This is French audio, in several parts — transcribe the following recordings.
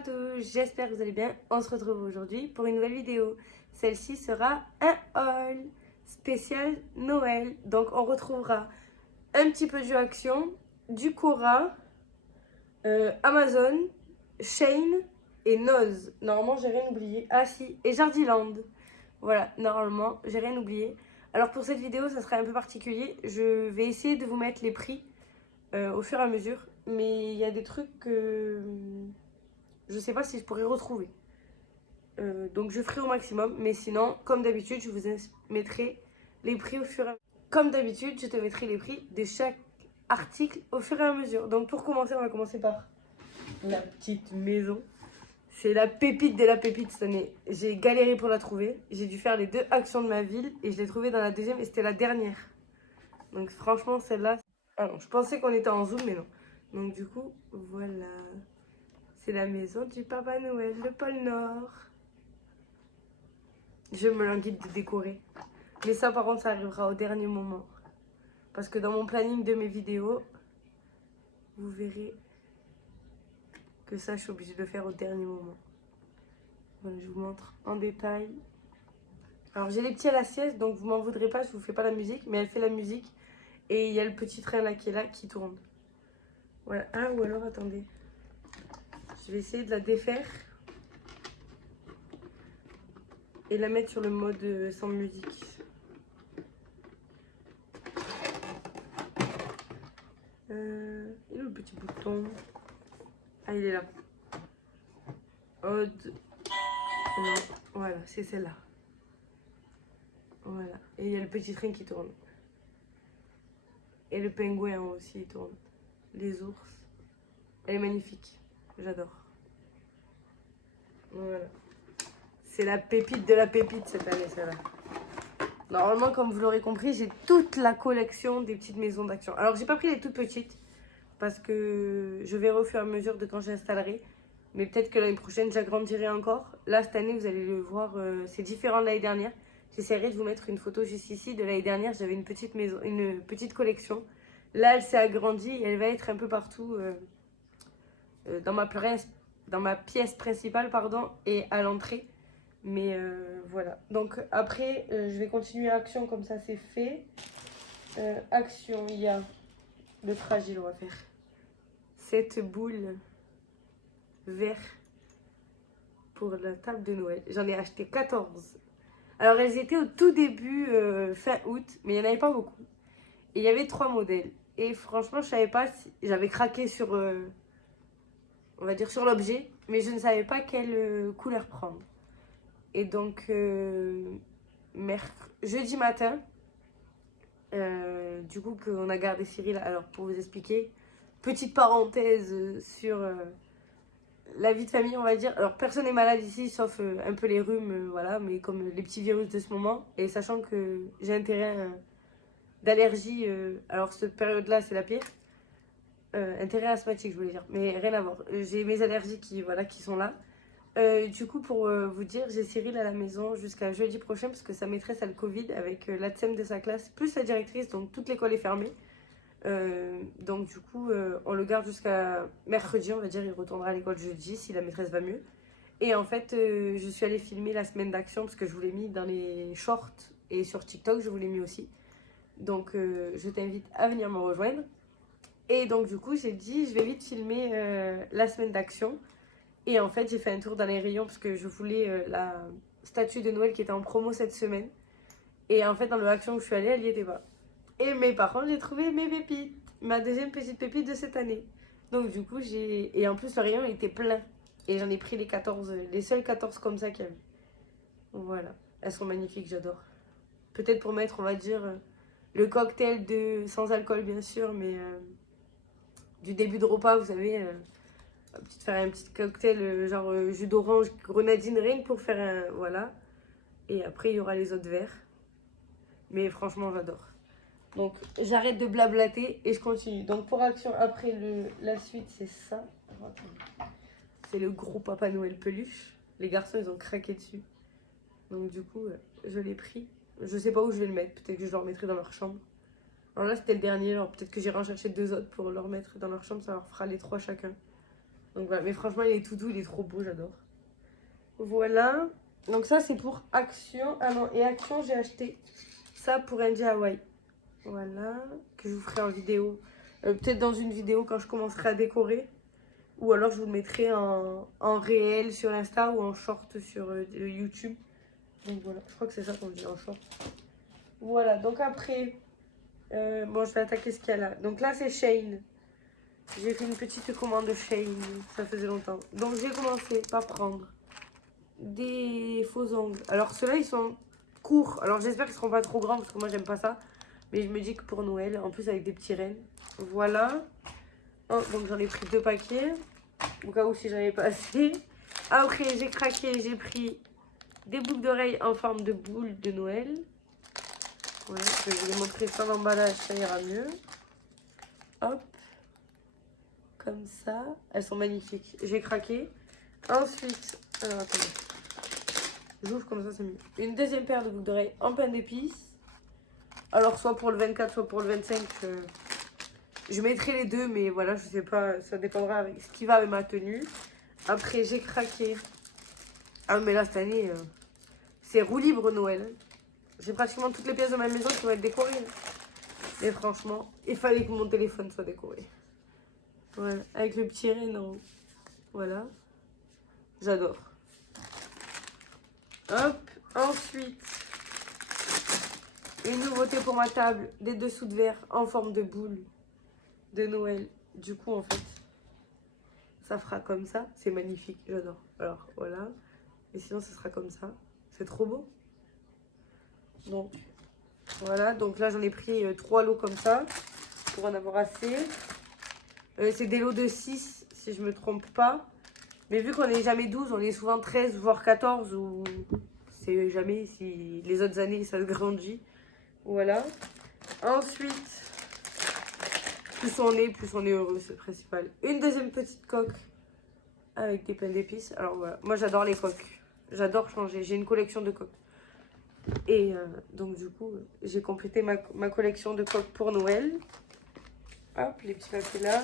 à tous, j'espère que vous allez bien. On se retrouve aujourd'hui pour une nouvelle vidéo. Celle-ci sera un haul spécial Noël. Donc on retrouvera un petit peu de jeux action, du Cora, Amazon, Shein et Noz. Normalement j'ai rien oublié. Ah si, et Jardiland. Voilà, normalement j'ai rien oublié. Alors pour cette vidéo ça sera un peu particulier. Je vais essayer de vous mettre les prix au fur et à mesure. Mais il y a des trucs que je sais pas si je pourrais retrouver. Donc je ferai au maximum. Mais sinon, comme d'habitude, je vous mettrai les prix au fur et à mesure. Comme d'habitude, je te mettrai les prix de chaque article au fur et à mesure. Donc pour commencer, on va commencer par la petite maison. C'est la pépite de la pépite cette année. J'ai galéré pour la trouver. J'ai dû faire les 2 actions de ma ville et je l'ai trouvée dans la deuxième et c'était la dernière. Donc franchement, celle-là... Ah non, je pensais qu'on était en zoom, mais non. Donc du coup, voilà. C'est la maison du Papa Noël, le pôle Nord. Je me languis de décorer. Mais ça, par contre, ça arrivera au dernier moment. Parce que dans mon planning de mes vidéos, vous verrez que ça, je suis obligée de le faire au dernier moment. Voilà, je vous montre en détail. Alors, j'ai les petits à la sieste, donc vous m'en voudrez pas, je vous fais pas la musique, mais elle fait la musique. Et il y a le petit train là qui tourne. Voilà. Ah, ou alors, attendez. Je vais essayer de la défaire. Et la mettre sur le mode sans musique. Et le petit bouton. Ah, il est là. Odd. Voilà, c'est celle-là. Voilà. Et il y a le petit train qui tourne. Et le pingouin aussi, il tourne. Les ours. Elle est magnifique. J'adore. Voilà. C'est la pépite de la pépite cette année, celle-là. Normalement, comme vous l'aurez compris, j'ai toute la collection des petites maisons d'action. Alors, j'ai pas pris les toutes petites parce que je verrai au fur et à mesure de quand j'installerai. Mais peut-être que l'année prochaine, j'agrandirai encore. Là, cette année, vous allez le voir, c'est différent de l'année dernière. J'essaierai de vous mettre une photo juste ici. De l'année dernière, j'avais une petite maison, une petite collection. Là, elle s'est agrandie et elle va être un peu partout dans ma pièce principale, pardon, et à l'entrée. Mais voilà. Donc après, je vais continuer action comme ça, c'est fait. Action, il y a le fragile, on va faire. Cette boule vert pour la table de Noël. J'en ai acheté 14. Alors elles étaient au tout début, fin août, mais il n'y en avait pas beaucoup. Et il y avait 3 modèles. Et franchement, je savais pas si... J'avais craqué sur, on va dire, sur l'objet, mais je ne savais pas quelle couleur prendre. Et donc, jeudi matin, du coup, qu'on a gardé Cyril. Alors, pour vous expliquer, petite parenthèse sur la vie de famille, on va dire. Alors, personne n'est malade ici, sauf un peu les rhumes, voilà, mais comme les petits virus de ce moment. Et sachant que j'ai un terrain d'allergie, alors cette période-là, c'est la pire. Un terrain asthmatique, je voulais dire, mais rien à voir. J'ai mes allergies voilà, qui sont là. Du coup, pour vous dire, j'ai Cyril à la maison jusqu'à jeudi prochain parce que sa maîtresse a le Covid avec la TSEM de sa classe, plus la directrice, donc toute l'école est fermée. Donc du coup, on le garde jusqu'à mercredi, on va dire, il retournera à l'école jeudi si la maîtresse va mieux. Et en fait, je suis allée filmer la semaine d'action parce que je vous l'ai mis dans les shorts et sur TikTok, je vous l'ai mis aussi. Donc je t'invite à venir me rejoindre. Et donc du coup, j'ai dit, je vais vite filmer la semaine d'action. Et en fait, j'ai fait un tour dans les rayons parce que je voulais la statue de Noël qui était en promo cette semaine. Et en fait, dans le action où je suis allée, elle n'y était pas. Mais par contre, j'ai trouvé mes pépites. Ma deuxième petite pépite de cette année. Donc du coup, j'ai... Et en plus, le rayon était plein. Et j'en ai pris les 14, les seuls 14 comme ça qu'il y avait. Voilà. Elles sont magnifiques, j'adore. Peut-être pour mettre, on va dire, le cocktail de... sans alcool, bien sûr, mais du début de repas, vous savez... faire un petit cocktail genre jus d'orange, grenadine, rien pour faire un... Voilà. Et après, il y aura les autres verres. Mais franchement, j'adore. Donc, j'arrête de blablater et je continue. Donc, pour action, après, la suite, c'est ça. C'est le gros Papa Noël peluche. Les garçons, ils ont craqué dessus. Donc, du coup, je l'ai pris. Je sais pas où je vais le mettre. Peut-être que je le remettrai dans leur chambre. Alors là, c'était le dernier. Alors, peut-être que j'irai en chercher 2 autres pour leur mettre dans leur chambre. Ça leur fera les 3 chacun. Donc voilà, mais franchement, il est tout doux, il est trop beau, j'adore. Voilà. Donc ça, c'est pour Action. Ah non, et Action, j'ai acheté ça pour un DIY. Voilà, que je vous ferai en vidéo. Peut-être dans une vidéo quand je commencerai à décorer. Ou alors je vous le mettrai en réel sur Insta ou en short sur YouTube. Donc voilà, je crois que c'est ça qu'on dit en short. Voilà, donc après, bon, je vais attaquer ce qu'il y a là. Donc là, c'est Shein. J'ai fait une petite commande Shein, ça faisait longtemps. Donc j'ai commencé par prendre des faux ongles. Alors ceux-là, ils sont courts. Alors j'espère qu'ils seront pas trop grands parce que moi, j'aime pas ça. Mais je me dis que pour Noël, en plus avec des petits rennes. Voilà. Oh, donc j'en ai pris 2 paquets. Au cas où si j'en avais pas assez. Après, j'ai craqué, j'ai pris des boucles d'oreilles en forme de boule de Noël. Ouais, je vais vous les montrer sans l'emballage, ça ira mieux. Hop. Comme ça. Elles sont magnifiques. J'ai craqué. Ensuite, alors attendez. J'ouvre comme ça, c'est mieux. Une deuxième paire de boucles d'oreilles en pain d'épices. Alors, soit pour le 24, soit pour le 25. Je mettrai les deux, mais voilà, je sais pas. Ça dépendra avec ce qui va avec ma tenue. Après, j'ai craqué. Ah, mais là, cette année, c'est roue libre Noël. J'ai pratiquement toutes les pièces de ma maison qui vont être décorées. Mais franchement, il fallait que mon téléphone soit décoré. Voilà, avec le petit renne en haut. Voilà. J'adore. Hop. Ensuite, une nouveauté pour ma table. Des dessous de verre en forme de boule de Noël. Du coup, en fait, ça fera comme ça. C'est magnifique. J'adore. Alors, voilà. Et sinon, ce sera comme ça. C'est trop beau. Donc, voilà. Donc là, j'en ai pris 3 lots comme ça. Pour en avoir assez. C'est des lots de 6, si je me trompe pas. Mais vu qu'on n'est jamais 12, on est souvent 13, voire 14. Ou c'est jamais si les autres années, ça se grandit. Voilà. Ensuite, plus on est heureux, c'est le principal. Une deuxième petite coque avec des pains d'épices. Alors voilà, moi j'adore les coques. J'adore changer. J'ai une collection de coques. Et donc du coup, j'ai complété ma collection de coques pour Noël. Hop, les petits papiers là.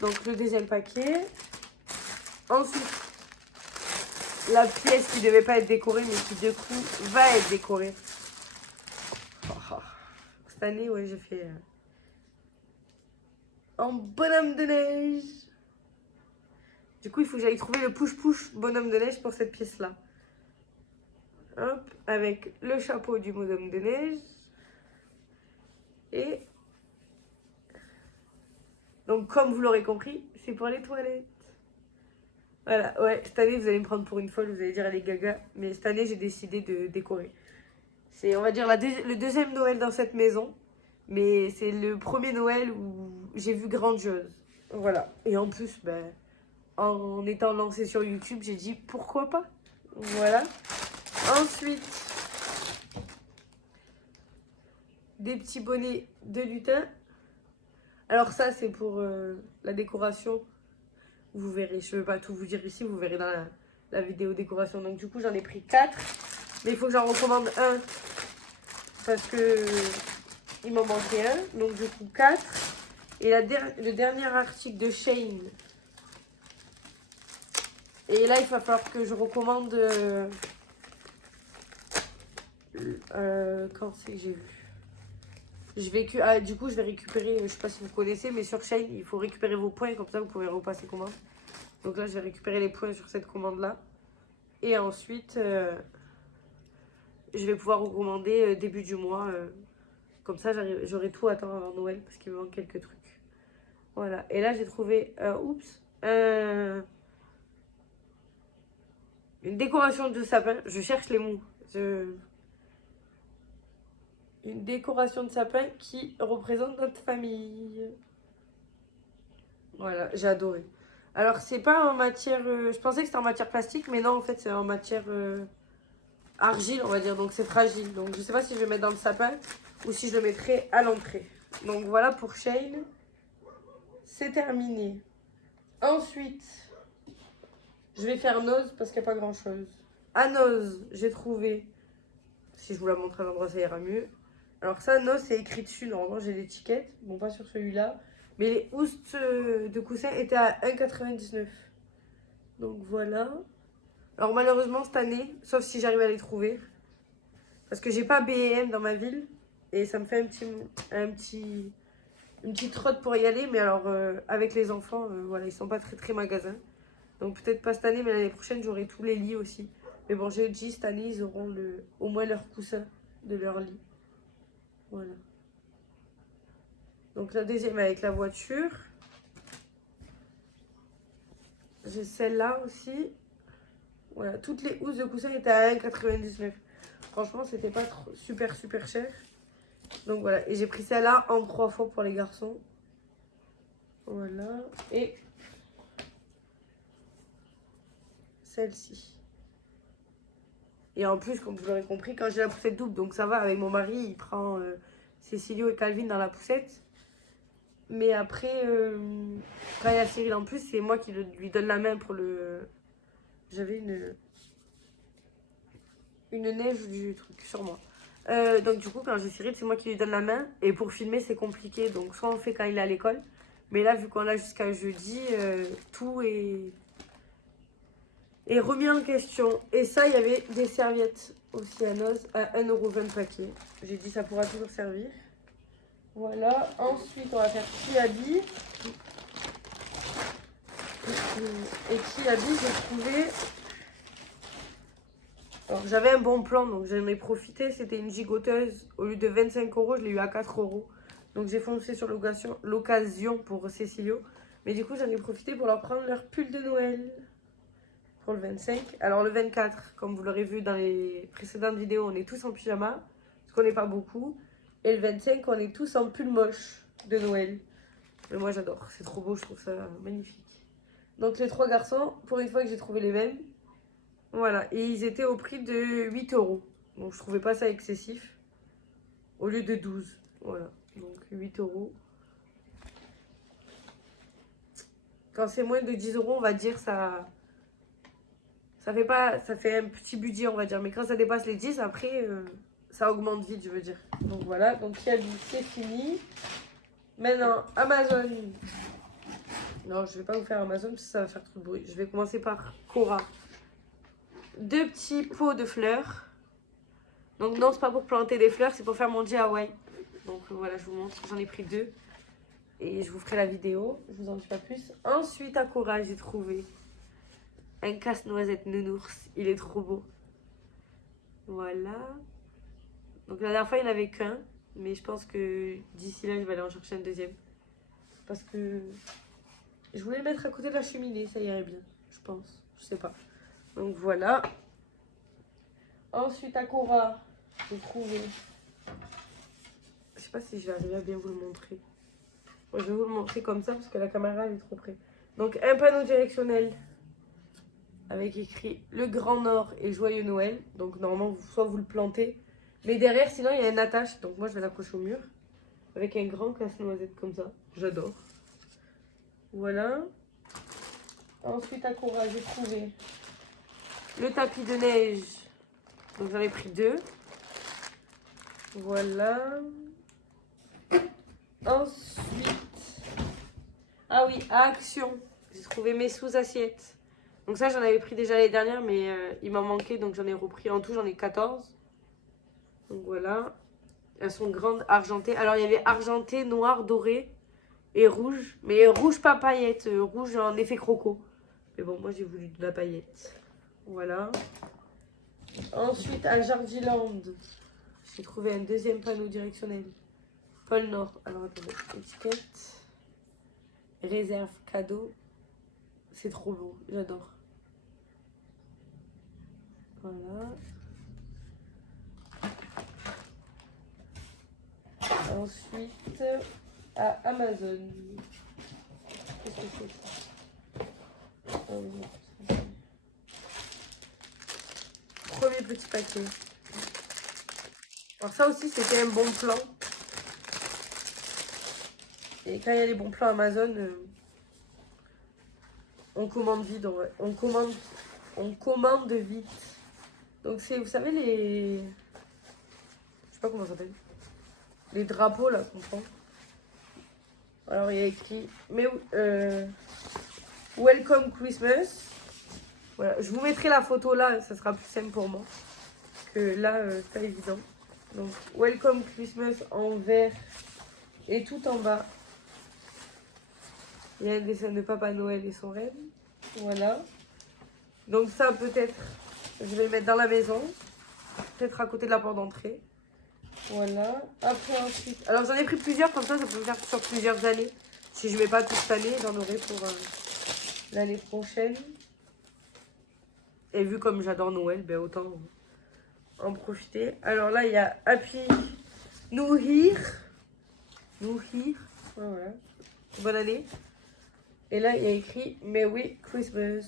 Donc le deuxième paquet. Ensuite, la pièce qui devait pas être décorée, mais qui du coup va être décorée. Cette année, ouais, j'ai fait un bonhomme de neige. Du coup, il faut que j'aille trouver le push-push bonhomme de neige pour cette pièce-là. Hop, avec le chapeau du bonhomme de neige. Et donc, comme vous l'aurez compris, c'est pour les toilettes. Voilà, ouais, cette année, vous allez me prendre pour une folle, vous allez dire elle est gaga. Mais cette année, j'ai décidé de décorer. C'est, on va dire, le deuxième Noël dans cette maison. Mais c'est le premier Noël où j'ai vu grandiose. Voilà. Et en plus, ben, en étant lancée sur YouTube, j'ai dit pourquoi pas. Voilà. Ensuite, des petits bonnets de lutin. Alors ça, c'est pour la décoration. Vous verrez, je ne veux pas tout vous dire ici, vous verrez dans la vidéo décoration. Donc du coup, j'en ai pris 4. Mais il faut que j'en recommande un. Parce que il m'en manquait un. Donc du coup, 4. Et le dernier article de Shein. Et là, il va falloir que je recommande... quand c'est que j'ai vu du coup, je vais récupérer, je sais pas si vous connaissez, mais sur Shein, il faut récupérer vos points, comme ça vous pouvez repasser commande. Donc là, je vais récupérer les points sur cette commande-là. Et ensuite, je vais pouvoir recommander début du mois. Comme ça, j'aurai tout à temps avant Noël, parce qu'il me manque quelques trucs. Voilà. Et là, j'ai trouvé, une décoration de sapin. Je cherche les mots. Une décoration de sapin qui représente notre famille. Voilà, j'ai adoré. Alors, c'est pas en matière... je pensais que c'était en matière plastique, mais non, en fait, c'est en matière argile, on va dire. Donc, c'est fragile. Donc, je sais pas si je vais mettre dans le sapin ou si je le mettrai à l'entrée. Donc, voilà pour Shein. C'est terminé. Ensuite, je vais faire Nose parce qu'il n'y a pas grand-chose. À Nose, j'ai trouvé... Si je vous la montre à l'endroit, ça ira mieux. Alors ça, Nose, c'est écrit dessus. Normalement, j'ai l'étiquette. Bon, pas sur celui-là. Mais les housses de coussin étaient à 1,99 €. Donc voilà. Alors malheureusement cette année, sauf si j'arrive à les trouver, parce que j'ai pas B&M dans ma ville et ça me fait une petite trotte pour y aller. Mais alors avec les enfants, voilà, ils sont pas très magasins. Donc peut-être pas cette année, mais l'année prochaine j'aurai tous les lits aussi. Mais bon, j'ai dit cette année ils auront au moins leur coussin de leur lit. Voilà. Donc la deuxième avec la voiture. J'ai celle-là aussi. Voilà, toutes les housses de coussin étaient à 1,99. Franchement, c'était pas trop, super cher. Donc voilà, et j'ai pris celle-là en 3 fois pour les garçons. Voilà, et celle-ci. Et en plus, comme vous l'aurez compris, quand j'ai la poussette double, donc ça va, avec mon mari, il prend Cécilio et Calvin dans la poussette. Mais après, quand il y a Cyril en plus, c'est moi qui lui donne la main pour le... J'avais une neige du truc sur moi. Donc du coup, quand j'ai Cyril, c'est moi qui lui donne la main. Et pour filmer, c'est compliqué. Donc soit on fait quand il est à l'école. Mais là, vu qu'on a jusqu'à jeudi, tout est remis en question. Et ça, il y avait des serviettes aussi à Noz à 1,20€ le paquet. J'ai dit ça pourra toujours servir. Voilà. Ensuite, on va faire Kiabi. Et Kiabi, j'ai trouvé... Alors j'avais un bon plan, donc j'en ai profité. C'était une gigoteuse. Au lieu de 25€, je l'ai eu à 4€. Donc j'ai foncé sur l'occasion pour Cécilio. Mais du coup, j'en ai profité pour leur prendre leur pull de Noël. Pour le 25. Alors le 24, comme vous l'aurez vu dans les précédentes vidéos, on est tous en pyjama. Parce qu'on n'est pas beaucoup. Et le 25, on est tous en pull moche de Noël. Mais moi j'adore, c'est trop beau, je trouve ça magnifique. Donc les 3 garçons, pour une fois que j'ai trouvé les mêmes. Voilà, et ils étaient au prix de 8€. Donc je trouvais pas ça excessif. Au lieu de 12. Voilà, donc 8€. Quand c'est moins de 10€, on va dire, ça fait pas, ça fait un petit budget, on va dire. Mais quand ça dépasse les 10, après, ça augmente vite, je veux dire. Donc voilà, donc Kiabi, c'est fini. Maintenant, Amazon. Non, je vais pas vous faire Amazon parce que ça va faire trop de bruit. Je vais commencer par Cora. 2 petits pots de fleurs. Donc non, c'est pas pour planter des fleurs, c'est pour faire mon DIY. Donc voilà, je vous montre, j'en ai pris 2. Et je vous ferai la vidéo, je vous en dis pas plus. Ensuite, à Cora, j'ai trouvé un casse-noisette nounours. Il est trop beau. Voilà. Donc la dernière fois, il n'y en avait qu'un. Mais je pense que d'ici là, je vais aller en chercher un deuxième. Parce que je voulais le mettre à côté de la cheminée, ça irait bien. Je pense, je sais pas. Donc voilà. Ensuite, à Cora, j'ai trouvé... Je sais pas si je vais arriver à bien vous le montrer. Bon, je vais vous le montrer comme ça parce que la caméra elle est trop près. Donc un panneau directionnel avec écrit le Grand Nord et Joyeux Noël. Donc normalement, soit vous le plantez. Mais derrière, sinon, il y a une attache. Donc moi, je vais l'accrocher au mur. Avec un grand casse-noisette comme ça. J'adore. Voilà. Ensuite, à Cora, j'ai trouvé le tapis de neige. Donc j'en ai pris 2. Voilà. Ensuite, ah oui, à Action, j'ai trouvé mes sous-assiettes. Donc ça, j'en avais pris déjà les dernières, mais il m'en manquait, donc j'en ai repris. En tout, j'en ai 14. Donc voilà. Elles sont grandes, argentées. Alors, il y avait argenté, noir, doré et rouge. Mais rouge pas paillette, rouge en effet croco. Mais bon, moi, j'ai voulu de la paillette. Voilà. Ensuite, à Jardiland, j'ai trouvé un deuxième panneau directionnel. Pôle Nord. Alors, attendez. Étiquette. Réserve cadeau. C'est trop beau. J'adore. Voilà. Ensuite, à Amazon. Qu'est-ce que c'est ça? Premier petit paquet. Alors ça aussi, c'était un bon plan. Et quand il y a les bons plans Amazon, on commande vite. On commande vite. Donc c'est, vous savez, les... Je sais pas comment ça s'appelle. Les drapeaux là qu'on prend. Alors il y a écrit Welcome Christmas. Voilà, je vous mettrai la photo là, ça sera plus simple pour moi. Que là, c'est pas évident. Donc, Welcome Christmas en vert et tout en bas. Il y a un dessin de Papa Noël et son reine. Voilà. Donc ça, peut-être, je vais le mettre dans la maison. Peut-être à côté de la porte d'entrée. Voilà. Après, ensuite... Alors, j'en ai pris plusieurs, comme ça peut me faire sur plusieurs années. Si je ne mets pas toute cette année, j'en aurai pour l'année prochaine. Et vu comme j'adore Noël, ben autant en profiter. Alors là, il y a Happy New Year. New Year. Voilà. Bonne année. Et là, il y a écrit Merry Christmas.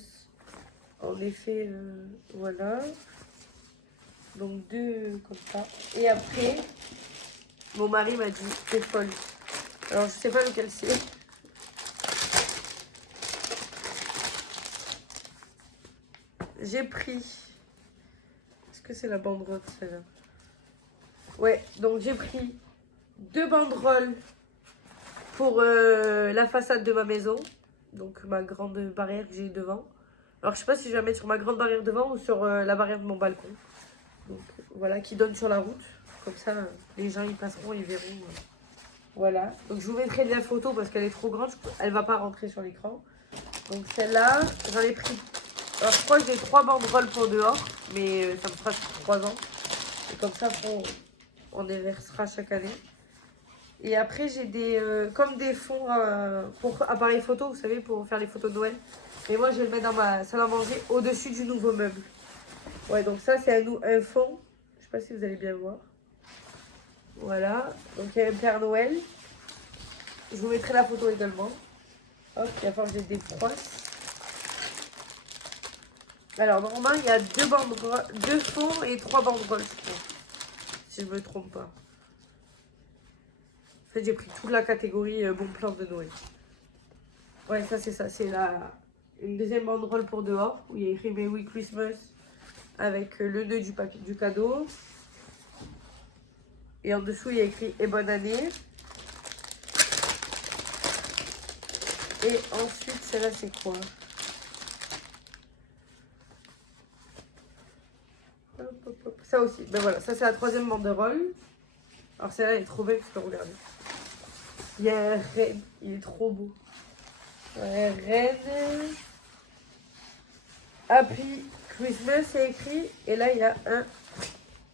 En effet, voilà. Donc deux comme ça. Et après, mon mari m'a dit t'es folle. Alors je sais pas lequel c'est. J'ai pris. Est-ce que c'est la banderole celle-là? Ouais, donc j'ai pris 2 banderoles pour la façade de ma maison. Donc ma grande barrière que j'ai devant. Alors je sais pas si je vais la mettre sur ma grande barrière devant ou sur la barrière de mon balcon. Donc voilà, qui donne sur la route. Comme ça, les gens ils passeront, ils verront. Voilà. Donc je vous mettrai la photo parce qu'elle est trop grande. Elle va pas rentrer sur l'écran. Donc celle-là, j'en ai pris. Alors je crois que j'ai 3 banderoles pour dehors. Mais ça me fera sur 3 ans. Et comme ça, on les versera chaque année. Et après, j'ai des comme des fonds pour appareil photo, vous savez, pour faire les photos de Noël. Et moi, je vais le mettre dans ma salle à manger au-dessus du nouveau meuble. Ouais, donc ça, c'est un fond. Je sais pas si vous allez bien voir. Voilà. Donc, il y a un Père Noël. Je vous mettrai la photo également. Hop, il va falloir que j'ai des proches. Alors, normalement, il y a 2 fonds et 3 banderoles, je crois. Si je me trompe pas. En fait, j'ai pris toute la catégorie bon plan de Noël. Ouais, ça, c'est ça. C'est une deuxième banderole pour dehors où il y a écrit Merry Christmas avec le nœud du cadeau. Et en dessous, il y a écrit Et bonne année. Et ensuite, celle-là, c'est quoi? Hop, hop, hop. Ça aussi. Ben voilà, ça, c'est la 3e banderole. Alors, celle-là, elle est trop belle parce que regardez. Il y a un renne. Il est trop beau. Un renne. Happy Christmas, c'est écrit. Et là, il y a un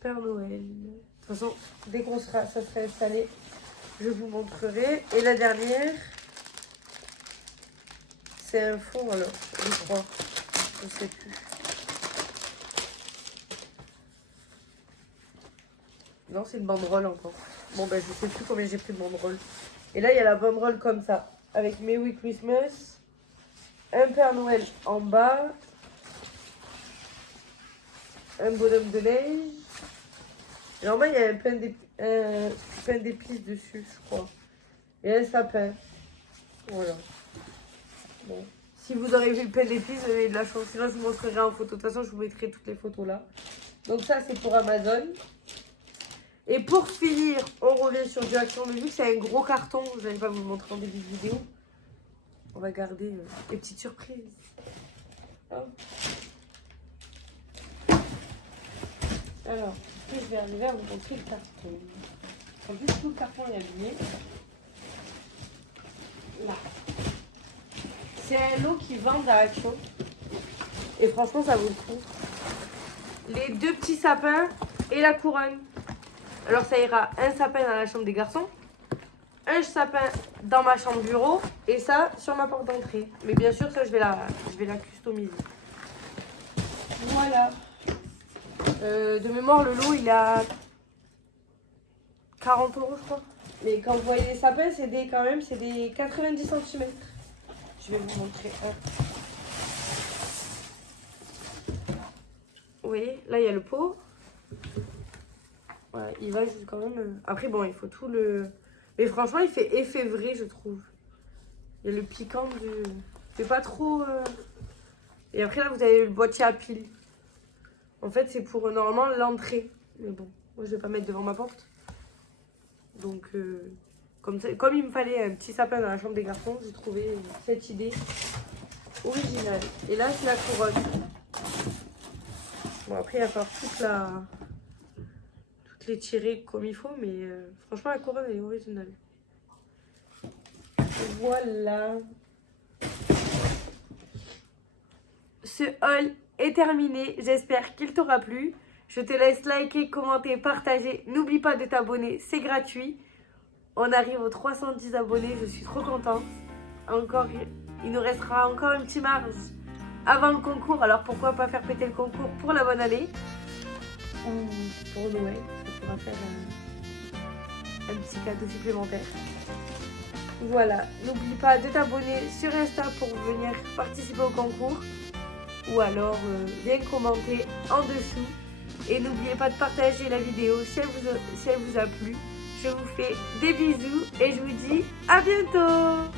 Père Noël. De toute façon, dès qu'on ça sera installé, je vous montrerai. Et la dernière, c'est un fond, alors, je crois. Je sais plus. Non, c'est une banderole encore. Bon, ben, je sais plus combien j'ai pris de banderole. Et là, il y a la banderole comme ça. Avec Merry Christmas. Un Père Noël en bas. Un bonhomme de neige. Et normalement, il y a un pain d'épices dessus, je crois. Et un sapin. Voilà. Bon. Si vous aurez vu le pain d'épices, vous avez de la chance. Sinon, je vous montrerai en photo. De toute façon, je vous mettrai toutes les photos là. Donc ça, c'est pour Amazon. Et pour finir, on revient sur du Action. Mais vu que c'est un gros carton, je n'allais pas vous le montrer en début de vidéo. On va garder les petites surprises. Hop. Alors, je vais arriver à vous montrer le carton. En plus, tout le carton est abîmé. Là. C'est un lot qui vend à Action. Et franchement, ça vaut le coup. Les 2 petits sapins et la couronne. Alors, ça ira un sapin dans la chambre des garçons, un sapin dans ma chambre bureau et ça sur ma porte d'entrée. Mais bien sûr, ça, je vais la customiser. Voilà. De mémoire, le lot, il a 40 €, je crois. Mais quand vous voyez les sapins, c'est des 90 cm. Je vais vous montrer un. Vous voyez, là, il y a le pot. Voilà, il va quand même. Après, bon, il faut tout le. Mais franchement, il fait effet vrai, je trouve. Il y a le piquant de. C'est pas trop. Et après, là, vous avez le boîtier à piles. En fait, c'est pour normalement l'entrée. Mais bon, moi, je vais pas mettre devant ma porte. Donc, comme il me fallait un petit sapin dans la chambre des garçons, j'ai trouvé cette idée originale. Et là, c'est la couronne. Bon, après, il va falloir toutes les tirer comme il faut, mais franchement, la couronne, elle est originale. Voilà. Ce haul est terminé. J'espère qu'il t'aura plu. Je te laisse liker, commenter, partager. N'oublie pas de t'abonner, c'est gratuit. On arrive aux 310 abonnés, je suis trop contente. Encore, il nous restera encore une petite marge avant le concours. Alors pourquoi pas faire péter le concours pour la bonne année ou pour Noël. Ça pourra faire un petit cadeau supplémentaire. Voilà, n'oublie pas de t'abonner sur Insta pour venir participer au concours. Ou alors viens commenter en dessous. Et n'oubliez pas de partager la vidéo si elle vous a plu. Je vous fais des bisous et je vous dis à bientôt.